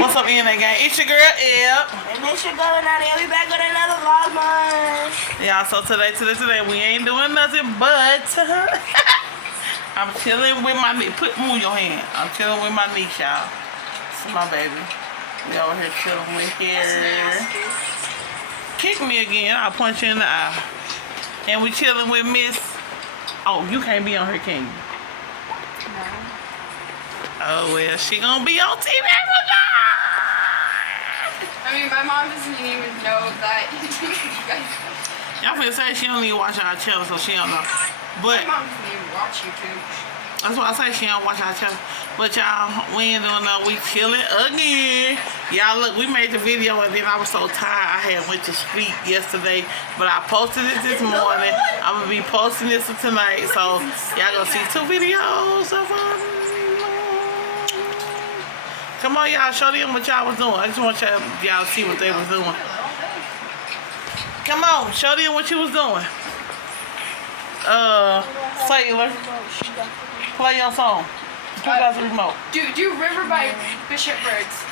What's up, NA gang? It's your girl, Eb. And it's your girl, Nadia. We back with another Vlogmas. Yeah, so today, we ain't doing nothing but I'm chilling with my niece. Move your hand. I'm chilling with my niece, y'all. This is my baby. We over here chilling with her. Kick me again, I'll punch you in the eye. And we chilling with Miss. Oh, you can't be on her, can you? No. Oh, well, she gonna be on TV. I mean, my mom doesn't even know that you guys. Y'all finna say she don't even watch our channel, so she don't know. But My mom doesn't even watch YouTube. that's why I say she don't watch our channel. But y'all, we ain't doing no, we chilling again. Y'all look, we made the video and then I was so tired. I had went to sleep yesterday, but I posted it this morning. I'm gonna be posting this tonight, so y'all gonna see 2 videos of them. Come on, y'all, show them what y'all was doing. I just want y'all to see what they was doing. Come on, show them what you was doing. Sailor, play your song. Who got the remote? Do River by Bishop Birds.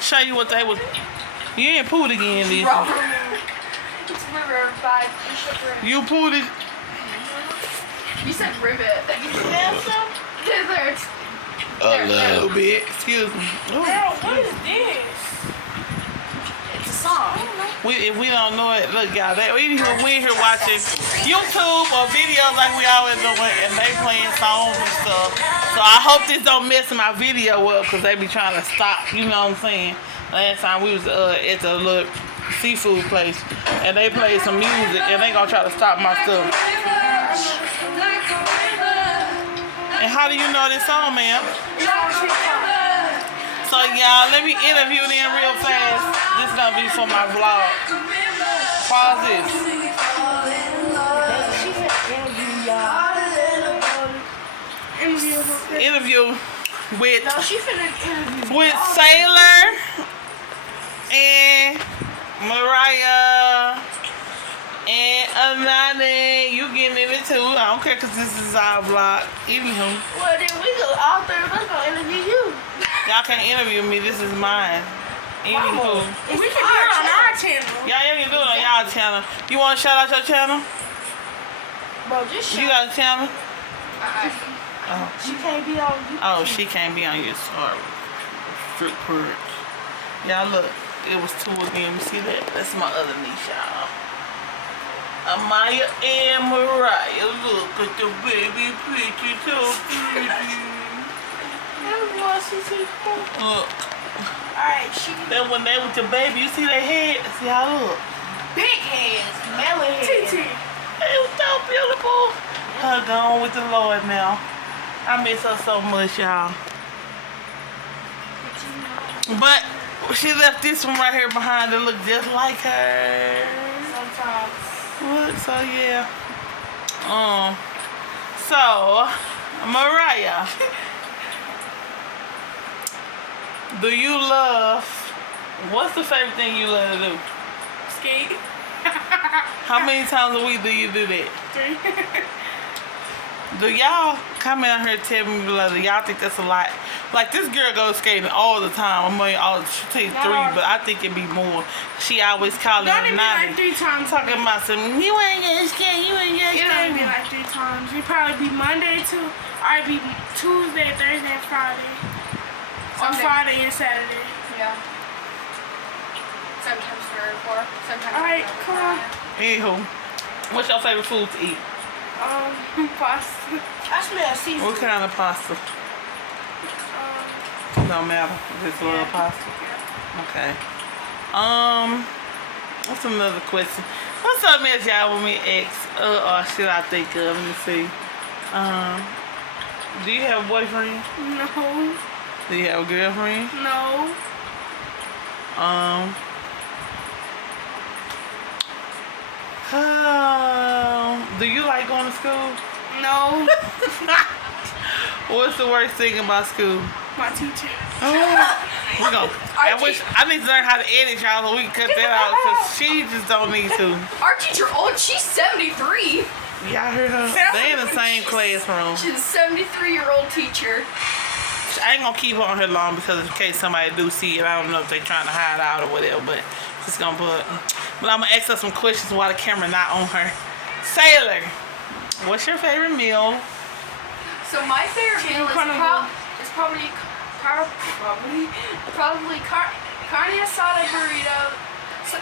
Show you what they was. You ain't pulled again, did you? It's River by Bishop Birds. You pulled it. You said Rivet. Lizards. A little bit. Excuse me. Ooh. Girl, what is this? It's a song. If we don't know it, look, y'all. We here watching YouTube or videos like we always doing, and they playing songs and stuff. So I hope this don't mess my video up, because they be trying to stop. You know what I'm saying? Last time we was at the little seafood place, and they played some music, and they gonna try to stop my stuff. And how do you know this song, ma'am? So y'all, let me interview them real fast. This is gonna be for my vlog. Pause this. Interview with No, she finna interview. with Sailor and Mariah and Anani. You getting in it too? I don't care, because this is our vlog. Anywho, Well, then we go, all 3 of us gonna interview you. y'all can't interview me. This is mine. Anywho, We can do it on our channel. y'all can do it on y'all channel. You want to shout out your channel? Bro, just You show. got a channel? Oh, She can't be on you. oh, she can't be on your story. Fruit purge. Y'all look, it was 2 of them. You see that? That's my other niece, y'all. Amaya and Mariah. Look at the baby picture, so pretty. Look. Alright, she Then when they with the baby, you see their head? See how look? big hands, melon hands. It was so beautiful. Her gone with the Lord now. I miss her so much, y'all. But she left this one right here behind that look just like her. Sometimes. What? So yeah. So Mariah, do you love? What's the favorite thing you love to do? Skate. How many times a week do you do that? 3. Do y'all come out here and tell me, do y'all think that's a lot? Like, this girl goes skating all the time. I mean, she takes 3, but I think it'd be more. She always calling Don't it it be like 3 times? talking about some, you ain't gonna skate, you ain't gonna It don't be like 3 times. It probably be Monday to, or it be Tuesday, Thursday, and Friday. Or Sunday. Friday and Saturday. Yeah. Sometimes 3 or 4. Sometimes. Alright, come on. Anywho, what's your favorite food to eat? Pasta. I smell seafood. What kind of pasta? Don't matter. Just a little pasta. Okay. What's another question? What's up, Miss y'all with me ex? Or should I think of? Let me see. Do you have a boyfriend? No. Do you have a girlfriend? No. Do you like going to school? No. What's the worst thing about school? My teacher. We go. I need to learn how to edit, y'all, so we can cut that out, because she just don't need to. Our teacher old. She's 73. Y'all heard her? They in the same classroom. She's a 73-year-old teacher. I ain't gonna keep her on here long because in case somebody do see it, I don't know if they trying to hide out or whatever, but just gonna put. But I'm gonna ask her some questions while the camera not on her. Sailor, what's your favorite meal? So my favorite meal is probably carne asada burritos,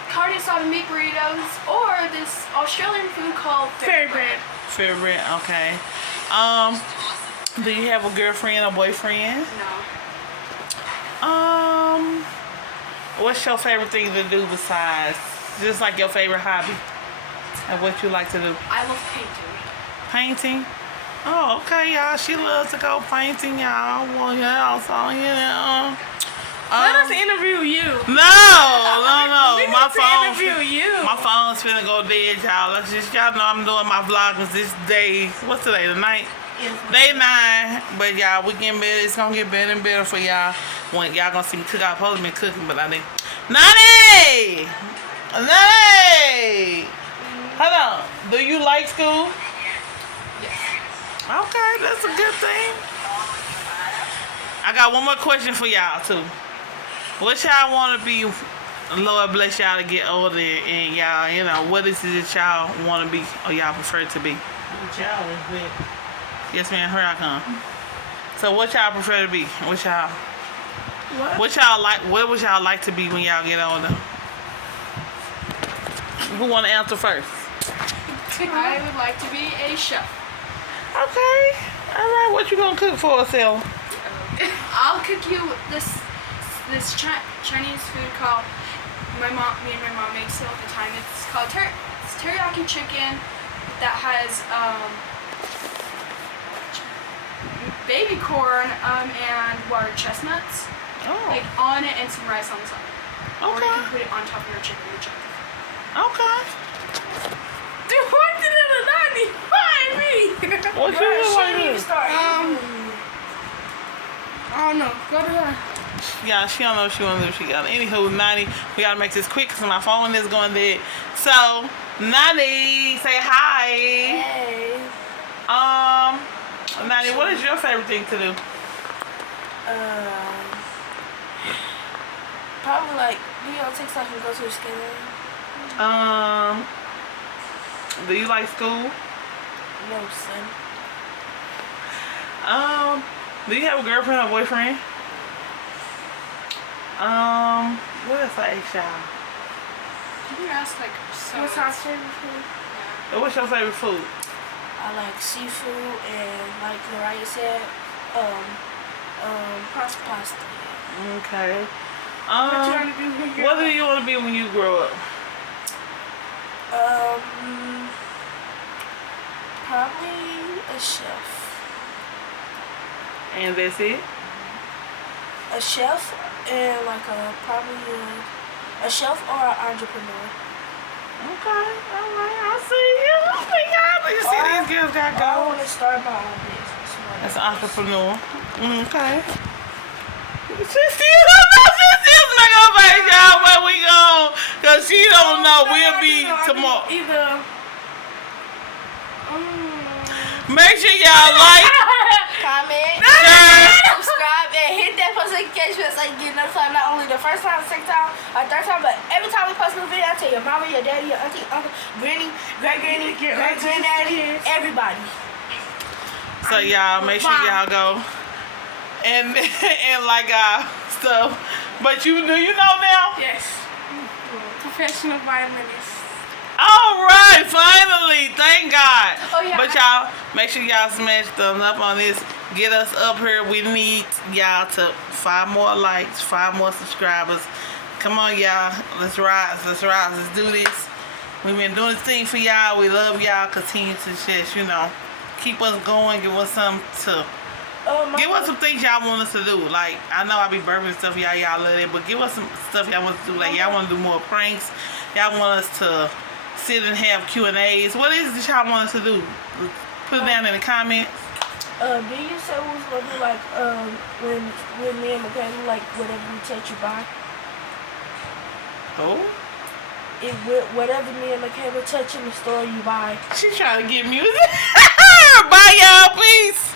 carne asada meat burritos, or this Australian food called Fairy bread. Favorite, okay. Do you have a girlfriend or boyfriend? No. What's your favorite thing to do besides just like your favorite hobby? And what you like to do? I love painting. Painting? Oh, okay, y'all. She loves to go painting, y'all. Well, yeah, so, yeah. Let us interview you. No. My phone. Interview you. My phone's finna go dead, y'all. Let's just, y'all know I'm doing my Vlogmas this day. What's today? The night? Day 9. But y'all, we getting better. It's gonna get better and better for y'all. When y'all gonna see me cook, I supposed to be cooking, but I didn't. Nani! Hold on. Do you like school? Yes. Okay, that's a good thing. I got one more question for y'all too. What y'all want to be? Lord bless y'all to get older, and y'all, you know, what is it that y'all want to be or y'all prefer to be? Y'all is good. Yes, ma'am. Here I come. So, what y'all prefer to be? What y'all? What? What y'all like? What would y'all like to be when y'all get older? Who want to answer first? I would like to be a chef. Okay. All right. What you gonna cook for us, Ella? I'll cook you this Chinese food called me and my mom makes it all the time. It's called teriyaki chicken that has baby corn and water chestnuts like on it and some rice on the side. Or you Okay. can put it on top of your chicken. Okay. Dude, what did it not define me? What you want to do? I don't know. Go to her. Yeah, she don't know what she want to do. She got anywho, 90. We gotta make this quick because my phone is going dead. So, 90, say hi. Hey. 90, what is your favorite thing to do? Probably like be on TikTok and go to the skin. Do you like school? No, son. Do you have a girlfriend or boyfriend? What else I ask y'all? You can ask like so. What's our favorite food? What's your favorite food? I like seafood and like Mariah said, pasta. Okay. What What do you want to be when you grow up? Probably a chef. And that's it? A chef and like a chef or an entrepreneur. Okay, alright, I see you. Oh my God, you see these girls got I goals. want to start my own business. That's an entrepreneur. Okay. She still don't know. She still not gonna find y'all where we go. Cause she don't know. We'll be tomorrow. Either. Make sure y'all like, Comment, share. subscribe, and hit that post notification bell so you get notified not only the first time, second time, or third time, but every time we post a new video, tell your mama, your daddy, your auntie, uncle, granny, great-granny, great-granddaddy, everybody. So y'all make sure y'all go and like our stuff. But you know now? Yes. Professional violinist. All right, finally, thank God. Oh, yeah. But y'all, make sure y'all smash thumbs up on this. Get us up here. We need y'all to 5 more likes, 5 more subscribers. Come on, y'all. Let's rise. Let's rise. Let's do this. We've been doing this thing for y'all. We love y'all. Continue to just, you know, keep us going. Give us some to. Give us some things y'all want us to do. Like, I know I be burping stuff, y'all love it, but give us some stuff y'all want us to do. Like, y'all want to do more pranks. Y'all want us to sit and have Q&As. What is it y'all want us to do? Put it down in the comments. Did you say we was gonna do like when me and McKenna like whatever we touch you buy? Oh? Whatever me and McKenna touch in the store you buy. She trying to get music. Bye y'all. Peace.